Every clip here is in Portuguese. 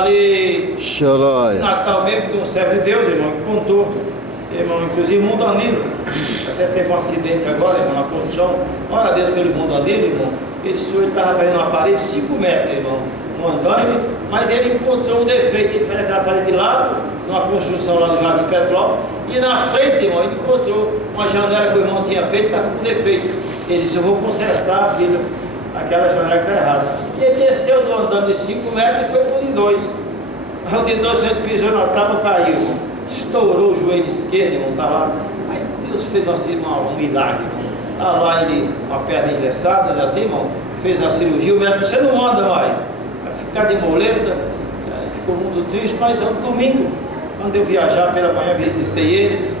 Ali, Xolóia. Natal mesmo, tem um servo de Deus, irmão, que contou, irmão, inclusive o irmão Danilo, até teve um acidente agora, irmão, na construção. Ora a Deus pelo irmão Danilo, irmão, ele estava fazendo uma parede de 5 metros, irmão, um andame, mas ele encontrou um defeito. Ele fez aquela parede de lado, numa construção lá no Jardim Petrópolis, e na frente, irmão, ele encontrou uma janela que o irmão tinha feito, estava com defeito. Ele disse: eu vou consertar, filho, aquela janela que está errada. E ele desceu do andame de 5 metros e foi por de 2. Aí o de 2, quando ele pisou na tábua, caiu, irmão. Estourou o joelho esquerdo, irmão, está lá. Aí Deus fez um milagre, irmão. Está lá ele, uma perna engessada, assim, irmão, fez a cirurgia. O médico: você não anda mais, vai ficar de moleta. Ficou muito triste, mas domingo, quando eu viajar pela manhã, visitei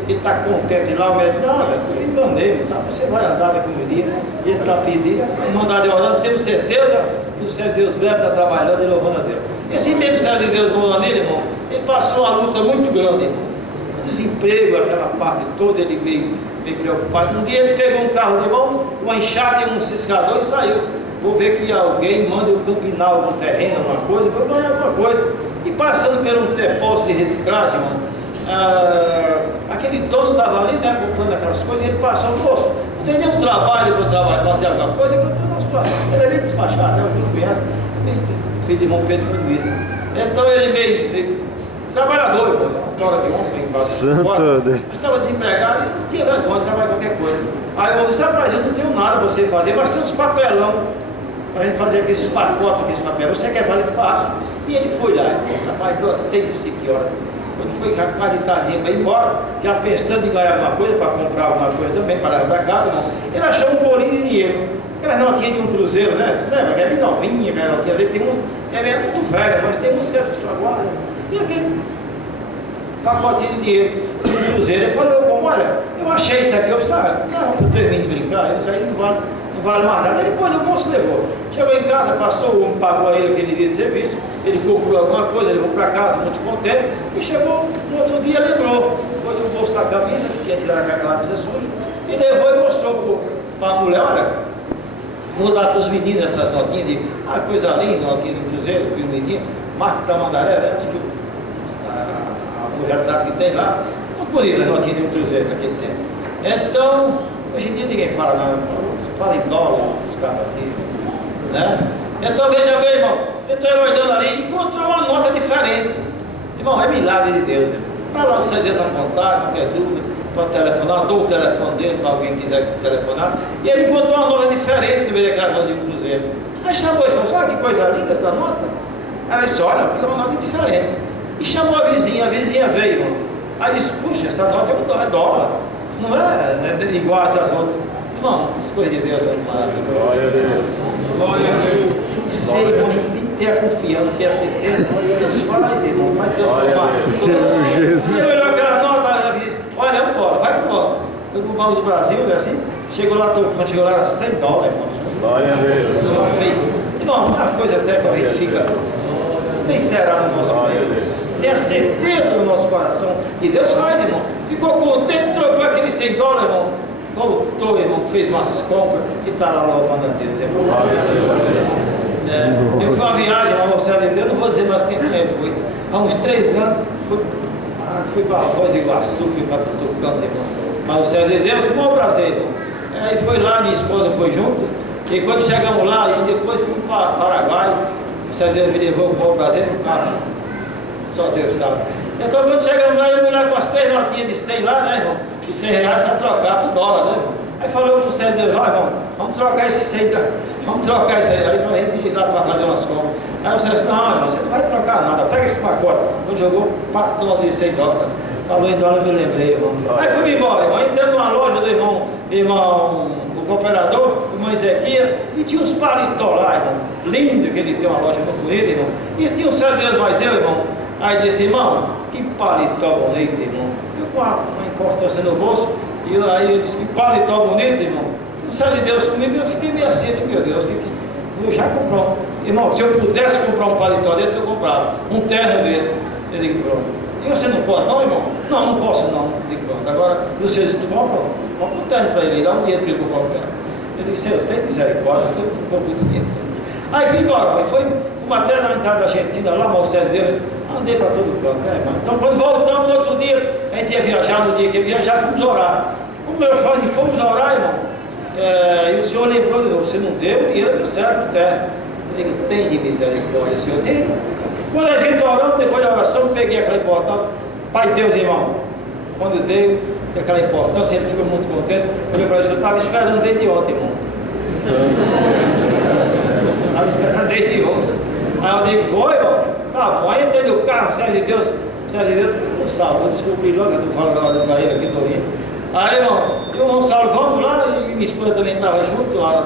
ele está contente lá. O médico: não, eu enganei, tá? Você vai andar daqui um dia. Ele está pedindo, mandado de orando, temos certeza que o Senhor Deus breve está trabalhando e louvando a Deus. Esse mesmo Senhor de Deus morando nele, irmão, ele passou uma luta muito grande, irmão. O desemprego, aquela parte toda, ele veio preocupado. Um dia ele pegou um carro, irmão, uma enxada e um ciscador e saiu. Vou ver que alguém manda eu campinar algum terreno, alguma coisa, para ganhar alguma coisa. E passando por um depósito de reciclagem, irmão, aquele dono estava ali, né, comprando aquelas coisas, e ele passou: moço, não tem nenhum trabalho, vou trabalhar, fazer alguma coisa. Ele é meio despachado, né, eu conheço, filho de irmão Pedro Luiz. Então ele meio trabalhador, irmão, uma tora de homem, mas estava desempregado e não tinha vergonha de trabalhar qualquer coisa. Aí eu disse: rapaz, eu não tenho nada para você fazer, mas tem uns papelão para a gente fazer aqueles pacotes, aqueles papelão. Você quer fazer? Faço. E ele foi lá, e disse: rapaz, eu tenho não sei que hora. Quando foi quase de tardezinha para ir embora, já pensando em ganhar alguma coisa, para comprar alguma coisa também, para levar para casa, irmão, ele achou um bolinho de dinheiro. Aquelas notinhas de um cruzeiro, né? Lembra? Que é bem novinha, aquela notinha ali, tem uns, é muito velha, mas tem uns que a pessoa guarda. E aquele pacotinho de dinheiro de um cruzeiro. Ele falou: como, olha, eu achei isso aqui. Eu disse: não, eu termino de brincar, isso aí não vale mais nada. Ele pôs no bolso e levou. Chegou em casa, passou, o homem pagou a ele aquele dia de serviço, ele comprou alguma coisa, levou para casa, muito contente, e chegou no outro dia, lembrou, foi no bolso da camisa, que tinha tirado aquela camisa suja, e levou e mostrou para a mulher: olha, vou dar para os meninos essas notinhas de coisa linda, notinha do cruzeiro, bonitinha, marca Tamandaré, né? Acho que o retrato que tem lá, muito bonita a notinha de um cruzeiro naquele tempo. Então, hoje em dia ninguém fala nada, fala em dólar, os caras aqui, né? Então veja bem, irmão, eu estou elogiando ali e encontrou uma nota diferente. Irmão, é milagre de Deus, né? Está lá o CD na contato, qualquer dúvida, para telefonar, dou o telefone dele para alguém que quiser telefonar. E ele encontrou uma nota diferente no meio daquela nota de um cruzeiro. Aí chamou e falou: olha que coisa linda essa nota. Ela disse: olha, aqui é uma nota diferente. E chamou a vizinha veio, irmão. Aí disse: puxa, essa nota é dólar, não é igual a essas outras. Irmão, isso é coisa de Deus, né? Glória a Deus. Glória a Deus. Isso aí, irmão, a gente tem que ter a confiança e a certeza. Deus faz, irmão, vai transformar. Ele olhou aquela nota, ela disse: olha, é um dólar, vai pro banco. Foi pro Banco do Brasil, né, assim. Chegou lá, quando chegou lá, era 100 dólares, irmão. Glória a Deus. Só fez. Irmão, uma coisa até que a gente fica. Tem será no nosso coração. Tem a certeza no nosso coração que Deus faz, irmão. Ficou contente, trocou aqueles 100 dólares, irmão. Voltou, irmão, fez umas compras e está lá louvando a Deus, irmão. Eu fui uma viagem, uma moçada de Deus, não vou dizer mais quem foi. Há uns 3 anos, fui para Foz do Iguaçu, fui para Tucano, irmão. Mas o céu de Deus, com o maior prazer, irmão. Aí foi lá, minha esposa foi junto, e quando chegamos lá, e depois fui para Paraguai, o céu de Deus me levou com o maior prazer no carro. Só Deus sabe. Então quando chegamos lá, eu mulher com as 3 notinhas de 100 lá, né, irmão? De 100 reais para trocar por dólar, né? Aí falou com o Senhor Deus: ó, irmão, vamos trocar esse 100, vamos trocar isso aí para a gente ir lá para fazer umas compras. Aí o Senhor disse: não, irmão, você não vai trocar nada, pega esse pacote. Quando jogou 4 toneladas de 100 dólares. Falou em dólar, eu me lembrei, irmão. Aí fui embora, irmão. Entrei numa loja do irmão, o cooperador, o irmão Ezequiel, e tinha uns paletó lá, irmão. Lindo, que ele tem uma loja muito bonita, irmão. E tinha um Senhor Deus mais eu, irmão. Aí disse: irmão, que paletó bonito, irmão. Eu com uma importância no bolso, e aí eu disse: que paletó bonito, irmão. O Senhor de Deus comigo, eu fiquei meio assim, meu Deus, eu já comprou. Irmão, se eu pudesse comprar um paletó desse, eu comprava. Um terno desse. Ele disse: pronto. E você não pode não, irmão? Não, não posso não. Eu disse: pronto. Agora, você disse: compra um terno para ele, dá um dinheiro para ele comprar um terno. Ele disse: eu tenho misericórdia, eu tenho um pouco de dinheiro. Aí fui embora, foi fomos até na entrada da Argentina, lá, Moisés de Deus, andei para todo canto, né, irmão? Então, quando voltamos no outro dia, a gente ia viajar, no dia que ia viajar, fomos orar. Como eu falei, fomos orar, irmão, e o Senhor lembrou de novo, você não deu dinheiro para o céu, não quer. Eu digo, tem de misericórdia, Senhor, tem. Quando a gente orando, depois da oração, peguei aquela importância, Pai Deus, irmão, quando deu aquela importância, ele ficou muito contente. Eu falei para ele, eu estava esperando desde ontem, irmão. Estava esperando desde ontem. Aí eu digo, foi, ó, tá bom, aí entrei no carro, Sérgio de Deus, o Saulo, eu descobri logo, eu estou falando agora do Caíra aqui, do Rio. Aí, irmão, e o irmão Saulo, vamos lá, e minha esposa também estava junto lá,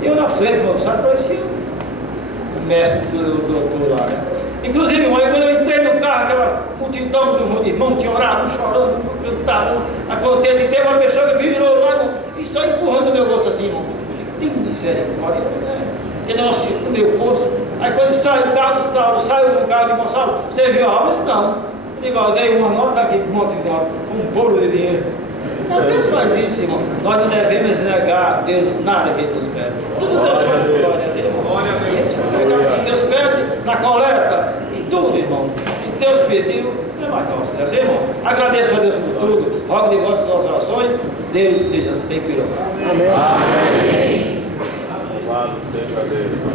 e eu na frente, o irmão Saulo, parecia o mestre do doutor lá, né? Inclusive, irmão, quando eu entrei no carro, aquela multidão de irmãos tinha orado, chorando, estavam contente, e teve uma pessoa que virou lá e só empurrando o meu bolso assim, irmão. Tem misericórdia, né? Que negócio no meu bolso. Aí quando sai o carro do Saulo, saiu do carro do irmão Saulo, você viu a obra? Não. Eu digo, eu dei uma nota aqui, um monte de nota, um bolo de dinheiro. Mas Deus faz isso, irmão. Nós não devemos negar a Deus nada que Ele nos pede. Tudo Deus faz por glória a Deus. Glória a Deus. Deus pede na coleta, em tudo, irmão. Se Deus pediu, não é mais nosso. É assim, irmão? Agradeço a Deus por tudo. Rogo de vós pelas orações. Deus seja sempre louvado. Amém. Amém. Louvado seja Deus.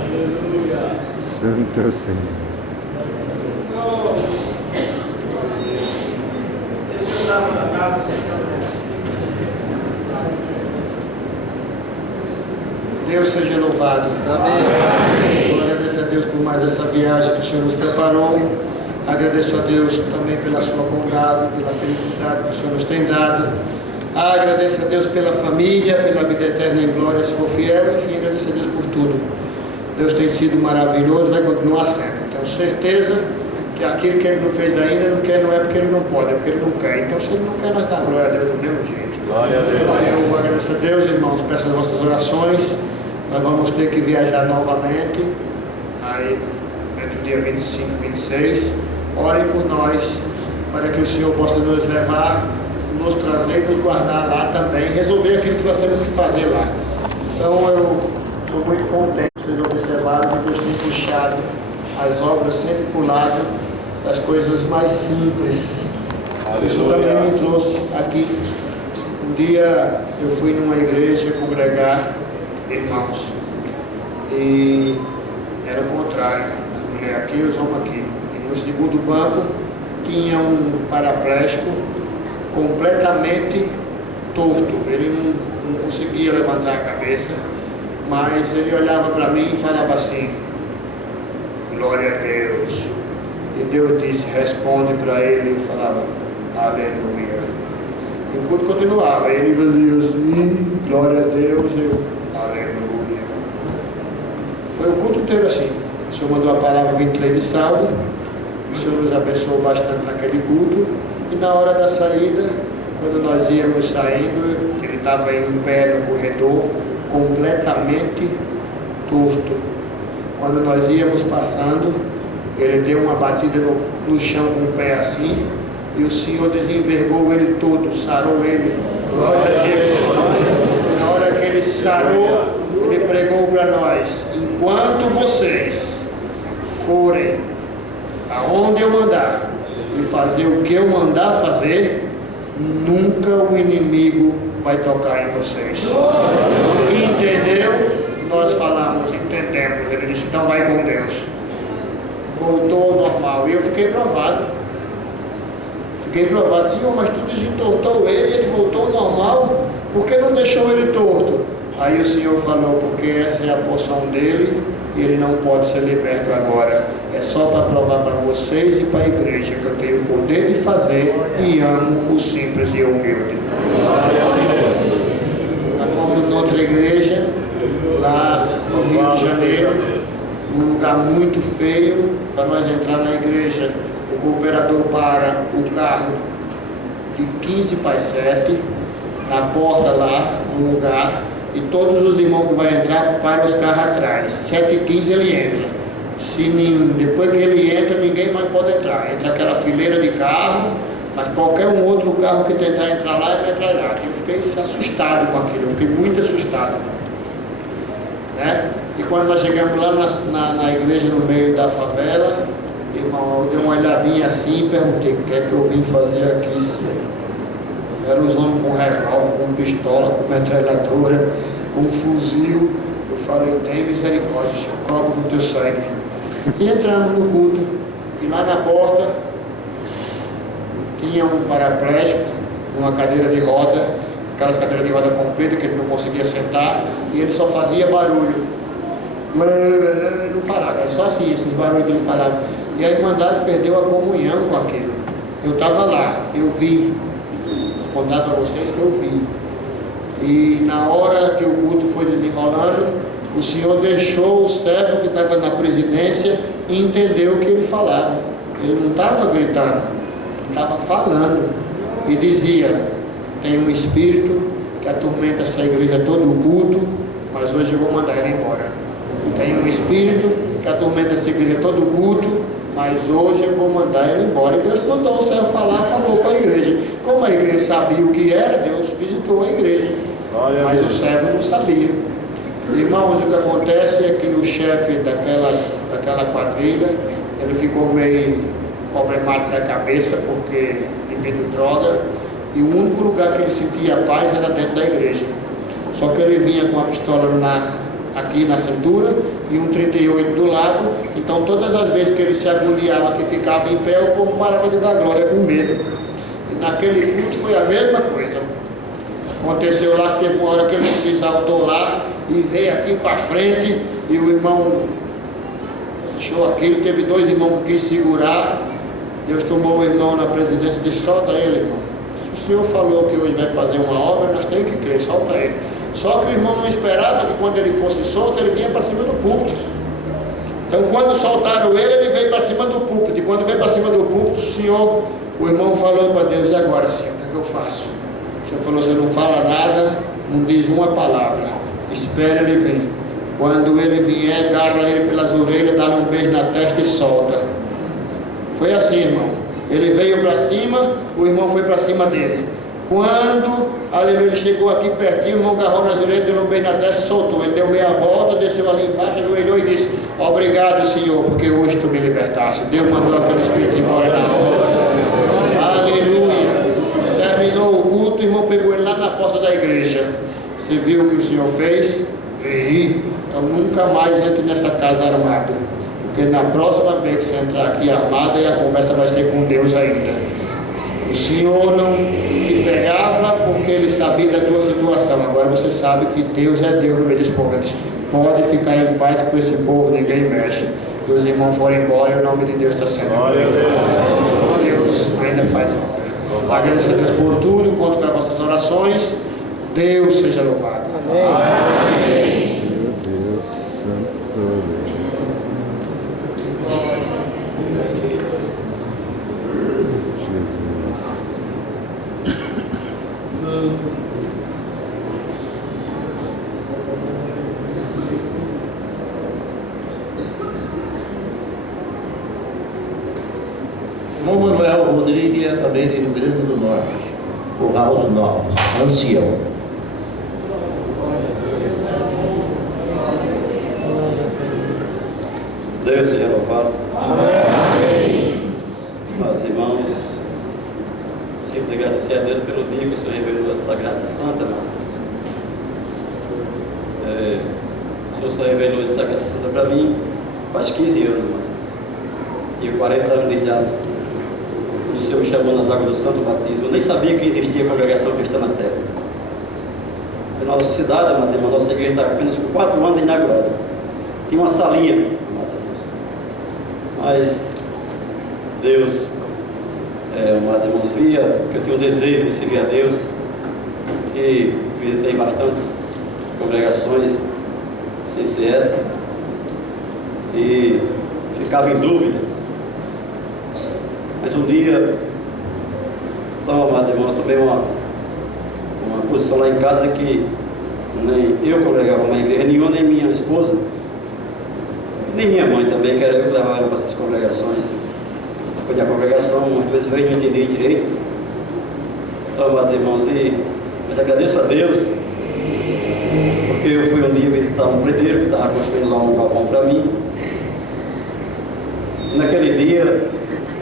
Santo Senhor. Deus seja louvado. Amém. Eu agradeço a Deus por mais essa viagem que o Senhor nos preparou. Agradeço a Deus também pela sua bondade, pela felicidade que o Senhor nos tem dado. Agradeço a Deus pela família, pela vida eterna em glória, se for fiel. Enfim, agradeço a Deus por tudo. Deus tem sido maravilhoso, vai continuar sendo. Tenho certeza que aquilo que Ele não fez ainda não é porque Ele não pode, é porque Ele não quer. Então, se Ele não quer, nós damos glória a Deus do mesmo jeito. Glória a Deus. Eu agradeço a Deus, irmãos, peço as vossas orações. Nós vamos ter que viajar novamente, aí, entre o dia 25 e 26. Orem por nós, para que o Senhor possa nos levar, nos trazer e nos guardar lá também, resolver aquilo que nós temos que fazer lá. Então, eu sou muito contente que vocês observaram que Deus tem puxado as obras sempre para o lado das coisas mais simples. Isso também me trouxe aqui. Um dia eu fui numa igreja congregar irmãos e era o contrário, a mulher aqui e os homens aqui. E no segundo banco tinha um paraplégico completamente torto. Ele não conseguia levantar a cabeça, mas ele olhava para mim e falava assim: glória a Deus. E Deus disse, responde para ele, e falava, aleluia. E o culto continuava, ele fazia assim, glória a Deus, eu, aleluia. Foi o culto inteiro assim. O Senhor mandou a palavra 23 de sábado, o Senhor nos abençoou bastante naquele culto, e na hora da saída, quando nós íamos saindo, ele estava em pé no corredor, completamente torto. Quando nós íamos passando, ele deu uma batida no chão com o pé assim, e o Senhor desenvergou ele todo, sarou ele. Glória a Deus. Na hora que ele sarou, ele pregou para nós: enquanto vocês forem aonde eu mandar e fazer o que eu mandar fazer, nunca o inimigo vai tocar em vocês. Entendeu? Nós falamos, entendemos. Ele disse, então vai com Deus. Voltou ao normal. E eu fiquei provado. Senhor, mas tu desentortou ele voltou ao normal, por que não deixou ele torto? Aí o Senhor falou, porque essa é a porção dele e ele não pode ser liberto agora. É só para provar para vocês e para a igreja que eu tenho o poder de fazer e amo o simples e o humilde. Nós fomos em outra igreja, lá no Rio de Janeiro, num lugar muito feio. Para nós entrar na igreja, o cooperador para o carro de 15 para as 7, na porta lá, no lugar, e todos os irmãos que vão entrar param os carros atrás. 7h15 ele entra. Depois que ele entra, ninguém mais pode entrar. Entra aquela fileira de carro, mas qualquer um outro carro que tentar entrar lá, vai entrar lá. Eu fiquei assustado com aquilo, eu fiquei muito assustado. Né? E quando nós chegamos lá na igreja, no meio da favela, irmão, eu dei uma olhadinha assim e perguntei: o que é que eu vim fazer aqui, Senhor? Eram os homens com revólver, com pistola, com metralhadora, com fuzil. Eu falei: tem misericórdia, Senhor, cobre com o teu sangue. E entramos no culto, e lá na porta tinha um paraplégico, uma cadeira de roda, aquelas cadeiras de roda comprida que ele não conseguia sentar, e ele só fazia barulho. Não falava, era só assim, esses barulhos que ele falava. E a Irmandade perdeu a comunhão com aquilo. Eu estava lá, eu vi. Vou contar para vocês que eu vi. E na hora que o culto foi desenrolando, o Senhor deixou o servo que estava na presidência e entendeu o que ele falava. Ele não estava gritando, estava falando. E dizia: tem um espírito que atormenta essa igreja todo o culto, mas hoje eu vou mandar ele embora. Tem um espírito que atormenta essa igreja todo o culto, mas hoje eu vou mandar ele embora. E Deus mandou o servo falar, falou para a igreja. Como a igreja sabia o que era, Deus visitou a igreja. Mas o servo não sabia. Irmãos, o que acontece é que o chefe daquela quadrilha, ele ficou meio problemático da cabeça, porque devido droga, e o único lugar que ele sentia paz era dentro da igreja. Só que ele vinha com a pistola aqui na cintura e um 38 do lado, então todas as vezes que ele se agoniava, que ficava em pé, o povo parava de dar glória com medo. E naquele culto foi a mesma coisa. Aconteceu lá que teve uma hora que ele se exaltou lá e veio aqui para frente, e o irmão deixou aquilo, teve dois irmãos que quis segurar. Deus tomou o irmão na presidência e disse: solta ele, irmão. Se o Senhor falou que hoje vai fazer uma obra, nós temos que crer, solta ele. Só que o irmão não esperava que quando ele fosse solto, ele vinha para cima do púlpito. Então quando soltaram ele veio para cima do púlpito. E quando veio para cima do púlpito, o irmão falou para Deus: e agora, Senhor, o que é que eu faço? O Senhor falou: você não fala nada, não diz uma palavra, espera ele vir. Quando ele vier, agarra ele pelas orelhas, dá-lhe um beijo na testa e solta. Foi assim, irmão. Ele veio para cima, o irmão foi para cima dele. Quando, aleluia, ele chegou aqui pertinho, o irmão agarrou nas orelhas, deu um beijo na testa e soltou. Ele deu meia volta, desceu ali embaixo, ajoelhou e disse: obrigado, Senhor, porque hoje tu me libertaste. Deus mandou aquele espírito embora na hora. Aleluia. Terminou o culto, o irmão pegou ele lá na porta da igreja. Você viu o que o Senhor fez? Vi. Então nunca mais entre nessa casa armada. Porque na próxima vez que você entrar aqui armada, a conversa vai ser com Deus ainda. O Senhor não te pegava porque Ele sabia da tua situação. Agora você sabe que Deus é Deus no meio desse povo. Ele diz: pode ficar em paz com esse povo, ninguém mexe. E os irmãos foram embora e o nome de Deus está sendo glorificado. Deus ainda faz obra. Agradecer a Deus por tudo, conto com as vossas orações. Deus seja louvado. Amém. Meu Deus Santo. Irmão Manuel Rodrigues é também de Rio Grande do Norte, Curral do Norte, ancião. Deus seja louvado. Amém. Mas, irmãos, sempre agradecer a Deus pelo dia que o Senhor revelou essa graça santa, meus irmãos. O Senhor só revelou essa graça santa para mim faz 15 anos, meus irmãos. Tinha 40 anos de idade. O Senhor me chamou nas águas do Santo Batismo. Eu nem sabia que existia congregação cristã na terra. Na nossa cidade, meus irmãos, nossa igreja está apenas com 4 anos de inaugurada. Tinha uma salinha, meus irmãos. Mas Deus, meus irmãos, via que eu tinha um desejo de servir a Deus, e visitei bastantes congregações sem ser essa, e ficava em dúvida. Mas um dia, então, meus irmãos, eu tomei uma posição lá em casa de que nem eu congregava na igreja nenhuma, nem minha esposa, nem minha mãe também, que era eu que levava ela para essas congregações. Depois da congregação, às vezes eu não entendi direito. Então, meus irmãos, mas agradeço a Deus porque eu fui um dia visitar um predeiro que estava construindo lá um galpão para mim. E naquele dia,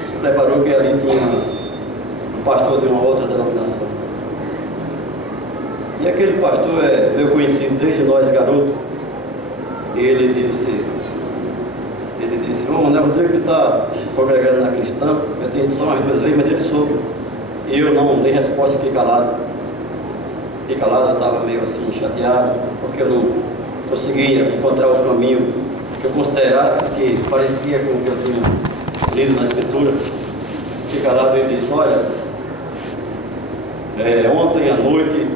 se preparou que ali tinha um pastor de uma outra denominação. E aquele pastor é meu conhecido desde nós, garoto. E ele disse, Manuel Rodrigo está congregando na cristã, eu tenho só umas 2 vezes, mas ele soube. E eu não dei resposta, fiquei calado. Eu estava meio assim, chateado, porque eu não conseguia encontrar o caminho que eu considerasse que parecia com o que eu tinha lido na Escritura. Fiquei calado e disse, olha, ontem à noite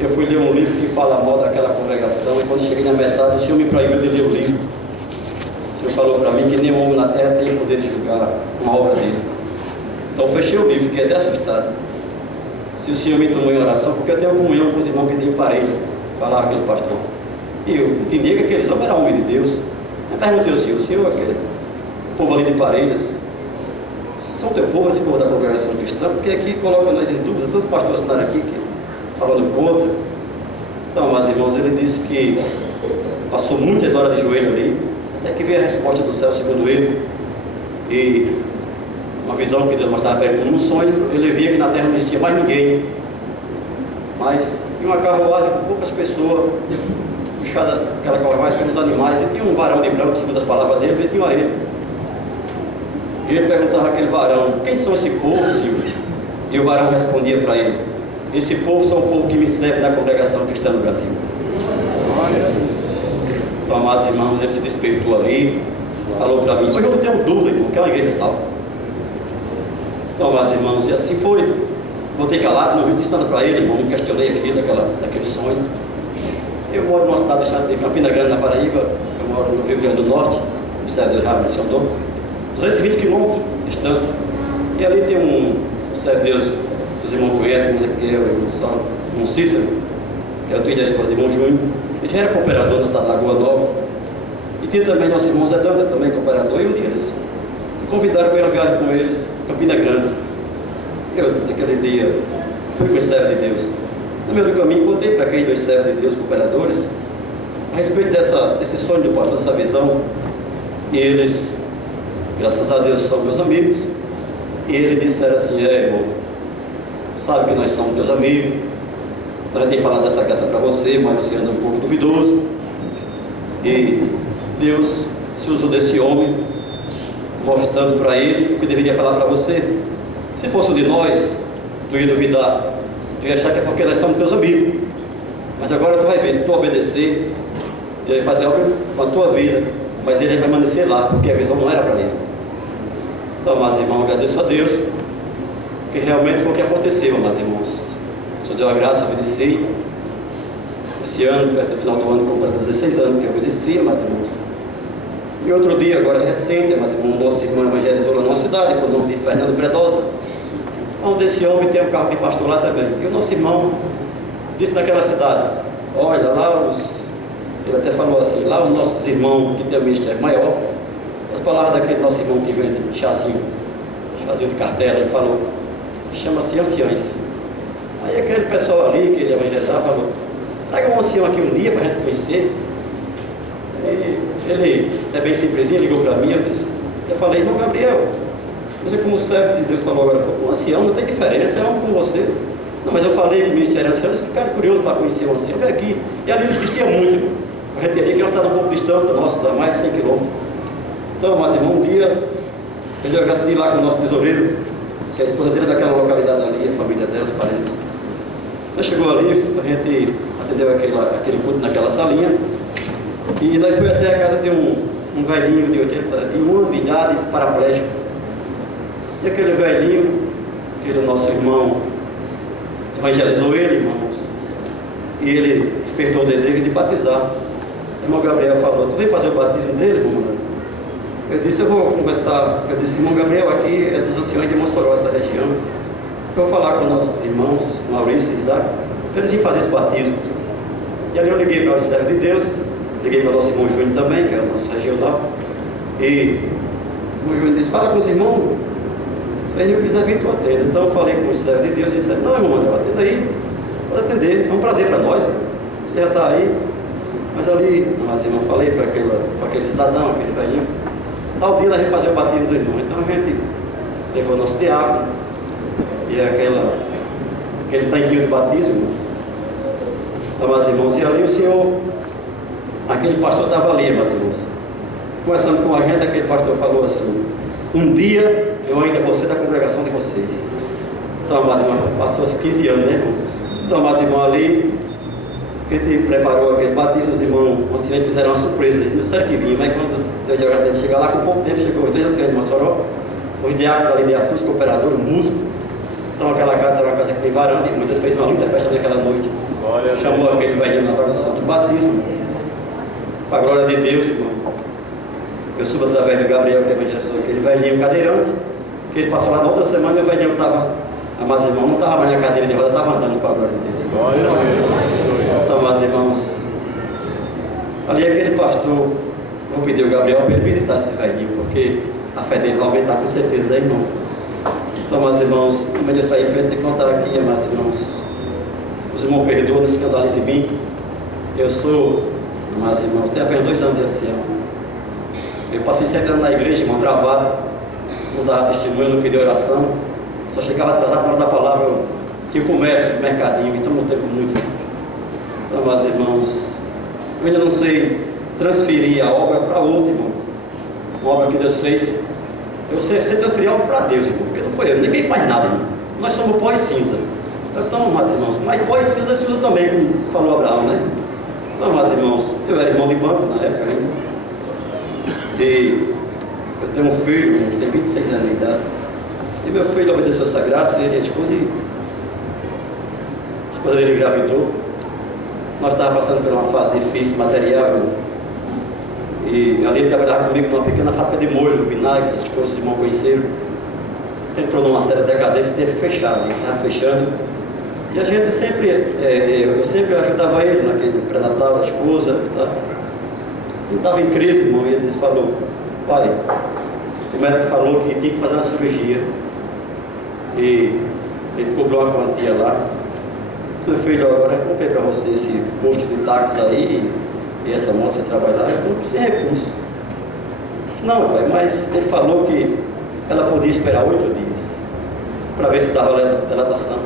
eu fui ler um livro que fala mal daquela congregação, e quando cheguei na metade, o Senhor me proibiu de ler o livro. O Senhor falou para mim que nenhum homem na terra tem poder de julgar uma obra dele. Então fechei o livro, fiquei até assustado. Se o Senhor me tomou em oração, porque eu tenho comunhão com os irmãos que têm parelha, falava aquele pastor. E eu entendi que aqueles homens eram homens de Deus. Eu perguntei ao Senhor, aquele povo ali de Parelhas, são teu povo, esse povo da congregação cristã, porque aqui coloca nós em dúvida, todos os pastores assinaram aqui, falando contra. Então, mas irmãos, ele disse que passou muitas horas de joelho ali, até que veio a resposta do céu, segundo ele, e uma visão que Deus mostrava para ele como um sonho. Ele via que na terra não existia mais ninguém, mas em uma carruagem com poucas pessoas, puxada aquela carruagem pelos animais, e tinha um varão de branco, segundo as palavras dele, vizinho a ele. E ele perguntava àquele varão, quem são esse povo, Senhor? E o varão respondia para ele, esse povo são o povo que me serve na congregação cristã no Brasil. Então, amados irmãos, ele se despertou ali, falou para mim, hoje eu não tenho dúvida, irmão, que é uma igreja salva. Então, amados irmãos, e assim foi. Voltei calado no Rio, distando para ele, irmão, questionei aquilo, daquele sonho. Eu moro numa cidade chamada Campina Grande, na Paraíba. Eu moro no Rio Grande do Norte, no servidor já mencionou, 220 quilômetros de distância. E ali tem um servo de Deus, que os irmãos conhecem, que é o irmão Cícero, que é o filho da esposa de irmão Júnior. Ele já era cooperador na cidade da Lagoa Nova. E tinha também nosso irmão Zé Danda, também cooperador, e um dia eles me convidaram para ir uma viagem com eles, Campina Grande. Eu, naquele dia, fui com os servos de Deus. No meio do caminho, contei para aqueles 2 servos de Deus, cooperadores, a respeito desse sonho do pastor, dessa visão. E eles, graças a Deus, são meus amigos. E eles disseram assim, irmão, sabe que nós somos teus amigos, nós temos falado dessa graça para você, mas você anda um pouco duvidoso. E Deus se usou desse homem, mostrando para ele o que deveria falar para você. Se fosse um de nós, tu ia duvidar, tu ia achar que é porque nós somos teus amigos. Mas agora tu vai ver, se tu obedecer, ele vai fazer algo com a tua vida, mas ele vai permanecer lá, porque a visão não era para ele. Então, amados irmãos, agradeço a Deus, que realmente foi o que aconteceu, amados irmãos. O Senhor deu a graça, obedeci. Esse ano, perto do final do ano, completo 16 anos que eu obedeci, amados irmãos. E outro dia, agora recente, amados irmãos, nosso irmão evangelizou na nossa cidade, com o nome de Fernando Predosa, onde esse homem tem um carro de pastor lá também. E o nosso irmão disse naquela cidade, olha, lá ele até falou assim, lá os nossos irmãos que tem um ministério maior, as palavras daquele nosso irmão que vende chazinho de cartela, ele falou, chama-se anciães. Aí aquele pessoal ali que ele evangelizava falou, traga um ancião aqui um dia para a gente conhecer. E ele é bem simplesinho, ligou para mim, eu falei, irmão Gabriel, você como servo de Deus falou agora, um ancião não tem diferença, é um com você. Não, mas eu falei que o ministério era ancião, eles ficaram curiosos para conhecer o ancião, vem aqui. E ali ele insistia muito, a gente ali que nós estávamos um pouco distante do nosso, dá mais de 100 quilômetros. Então, mas irmão, um dia, eu dei a graça de ir lá com o nosso tesoureiro, que a esposa dele é daquela localidade ali, a família dela, os parentes. Nós chegou ali, a gente atendeu aquele culto naquela salinha, e daí foi até a casa de um velhinho de 81 anos de idade, paraplégico. E aquele velhinho, aquele nosso irmão, evangelizou ele, irmãos, e ele despertou o desejo de batizar. O irmão Gabriel falou, tu vem fazer o batismo dele, irmão? Eu disse, eu vou conversar. Eu disse, irmão Gabriel, aqui é dos anciões de Mossoró, essa região. Eu vou falar com nossos irmãos, Maurício e Isaac, para eles irem fazer esse batismo. E ali eu liguei para o servo de Deus, liguei para o nosso irmão Júnior também, que é o nosso regional. E o Júnior disse, fala com os irmãos, se eles não quiser vir, tu atende. Então eu falei com o servo de Deus e disse, não, irmão, atenda aí, pode atender, é um prazer para nós. você já está aí, mas ali, mas irmão, falei para aquele cidadão, aquele velhinho, tal dia nós vamos fazer o batismo do irmão. Então a gente levou o nosso diácono e aquele tanquinho de batismo, amados irmãos, e ali o senhor, aquele pastor estava ali, amados irmãos, conversando com a gente. Aquele pastor falou assim: um dia eu ainda vou ser da congregação de vocês. Então, amados irmãos, passou os 15 anos, né, irmão? Então, amados irmãos, ali a gente preparou aquele batismo, os irmãos assim, fizeram uma surpresa, eles não disseram que vinha, mas quando Deus de graça a gente chegar lá, com pouco tempo chegou, então assim, irmão Soró, os diáconos ali de Assis, cooperadores, músicos. Então aquela casa era uma casa que tem varanda, e muitas fez uma linda festa naquela noite. Chamou aquele velhinho nas águas do santo batismo, para a glória de Deus, irmão. Eu subo através de Gabriel, que evangelizou aquele velhinho cadeirante, que ele passou lá na outra semana e o velhinho estava, amados irmãos, não estava mais na cadeira de roda, estava andando para a glória de Deus. Então, amados irmãos, ali aquele pastor, vou pedir o Gabriel para ele visitar esse velhinho, porque a fé dele vai aumentar com certeza, né, irmão? Então, amados irmãos, como Deus está em frente de contar aqui, amados irmãos, os irmãos perdoam, não se escandalizem em mim. Eu sou, amados irmãos, tenho apenas 2 anos de ancião. Eu passei 7 anos na igreja, irmão, travado, não dava testemunho, não pedia oração, só chegava atrasado na hora da palavra. Eu tinha comércio, mercadinho, então não tempo muito. Então, amados irmãos, eu ainda não sei transferir a obra para outro, irmão. Uma obra que Deus fez, eu sei transferir algo para Deus, irmão, porque não foi eu, ninguém faz nada, irmão. Nós somos pó e cinza. Então, amados irmãos, mas pó e cinza se usa também, como falou Abraão, né? Então, amados irmãos, eu era irmão de banco na época ainda. E eu tenho um filho, que tem 26 anos de idade. E meu filho obedeceu essa graça, ele e a esposa dele engravidou. Nós estávamos passando por uma fase difícil, material. E ali ele trabalhava comigo numa pequena fábrica de molho, vinagre, essas coisas, os irmãos conheceram. Entrou numa certa decadência e teve que fechar, ele estava fechando. E a gente sempre, eu sempre ajudava ele naquele pré-natal, a esposa, tá? Ele estava em crise, irmão, e ele falou: pai, o médico falou que tinha que fazer uma cirurgia. E ele cobrou uma quantia lá. Meu filho, agora eu comprei para você esse posto de táxi aí, e essa moto você trabalhar, eu estou sem recurso. Disse: não, pai, mas ele falou que ela podia esperar 8 dias para ver se dava dilatação.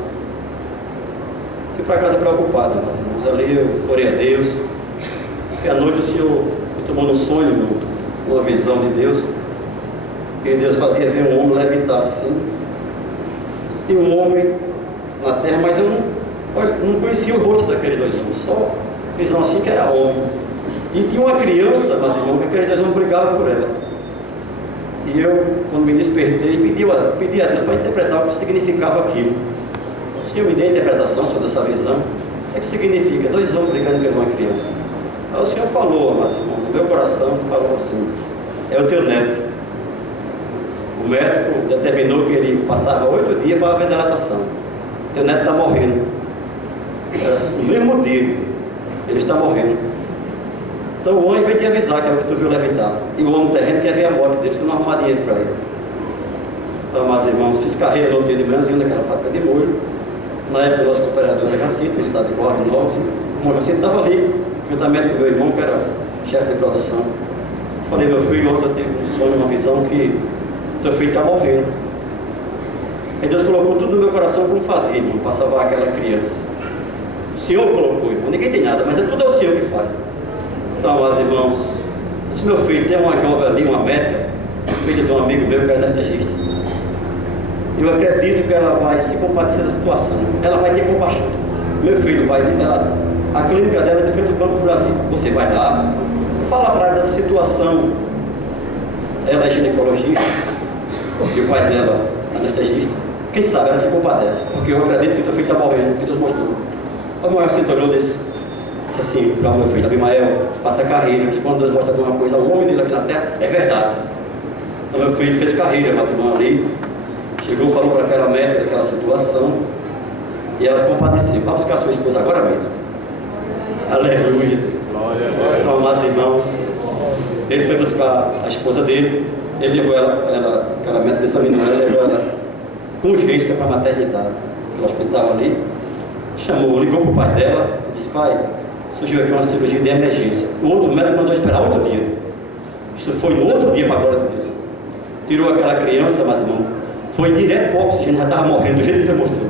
Fui para casa preocupado, mas irmãos, ali eu orei a Deus. E à noite o Senhor tomou num sonho, numa visão de Deus, e Deus fazia ver um homem levitar assim, e um homem na terra, mas eu não conhecia o rosto daqueles 2 homens, só visão assim que era homem. E tinha uma criança, mas irmão, que aqueles 2 homens brigavam por ela. E eu, quando me despertei, pedi a Deus para interpretar o que significava aquilo. O Senhor me deu a interpretação sobre essa visão. O que significa? 2 homens brigando por uma criança. Aí o Senhor falou, mas irmão, no meu coração, falou assim: é o teu neto. O médico determinou que ele passava 8 dias para haver dilatação. Teu neto está morrendo. Era no mesmo dia, ele está morrendo. Então o homem veio te avisar que é o que tu viu levitar. E o homem terreno quer ver a morte dele, se não arrumar dinheiro para ele. Então, amados irmãos, fiz carreira no dia de manhãzinho naquela fábrica de molho. Na época, o nosso cooperador era Jacinto, na cidade de Borges Novos. O Jacinto estava ali, juntamente com o meu irmão, que era chefe de produção. Falei: meu filho, ontem eu tive um sonho, uma visão que teu filho está morrendo. E Deus colocou tudo no meu coração como fazia, irmão, para salvar aquela criança. O Senhor colocou, irmão, ninguém tem nada, mas tudo é o Senhor que faz. Então, amados irmãos, disse: meu filho, tem uma jovem ali, uma médica, filha de um amigo meu que é anestesista. Eu acredito que ela vai se compadecer da situação, ela vai ter compaixão. Meu filho, a clínica dela é de frente do Banco do Brasil. Você vai lá, fala para ela dessa situação. Ela é ginecologista, e o pai dela anestesista. Quem sabe ela se compadece, porque eu acredito que teu filho está morrendo, que Deus mostrou. A mulher se olhou e disse assim para o meu filho: Abimael, faça carreira, que quando Deus mostra alguma coisa ao homem dele aqui na terra, é verdade. Então meu filho fez carreira, mas irmão ali, chegou, falou para aquela médica daquela situação, e ela se compadeceu. Vai buscar a sua esposa agora mesmo. Aleluia. Então, amados irmãos, ele foi buscar a esposa dele, ele levou ela aquela médica examinou ela, levou ela com urgência para a maternidade, no hospital ali. Chamou, ligou para o pai dela e disse: pai, surgiu aqui uma cirurgia de emergência. O outro médico mandou esperar outro dia. Isso foi no outro dia, para a glória de Deus. Tirou aquela criança, mas irmão, foi direto para o oxigênio, já estava morrendo do jeito que ele mostrou.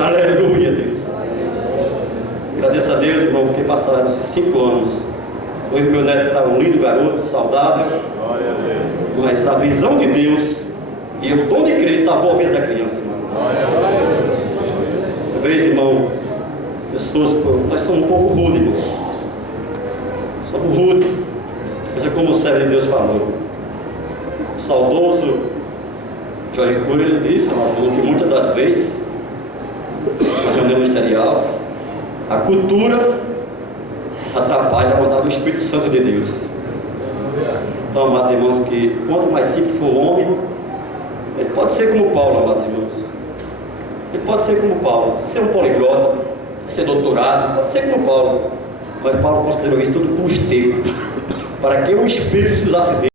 Aleluia, Deus. Agradeço a Deus, irmão, porque passaram esses 5 anos. Hoje meu neto está um lindo garoto, saudável. Mas a visão de Deus e o dom de crer salvou a vida da criança, irmão. Talvez, irmão, pessoas, nós somos um pouco rudes, irmão. Somos rudes. Mas é como o servo de Deus falou. O saudoso Jorge Cury, ele disse, mas irmão, que muitas das vezes, na reunião ministerial, a cultura atrapalha a vontade do Espírito Santo de Deus. Então, amados irmãos, que quanto mais simples for o homem, ele pode ser como Paulo, amados irmãos. Ele pode ser como Paulo, ser um poliglota, ser doutorado, pode ser como Paulo. Mas Paulo considerou isso tudo como esteio, para que o Espírito se usasse dele.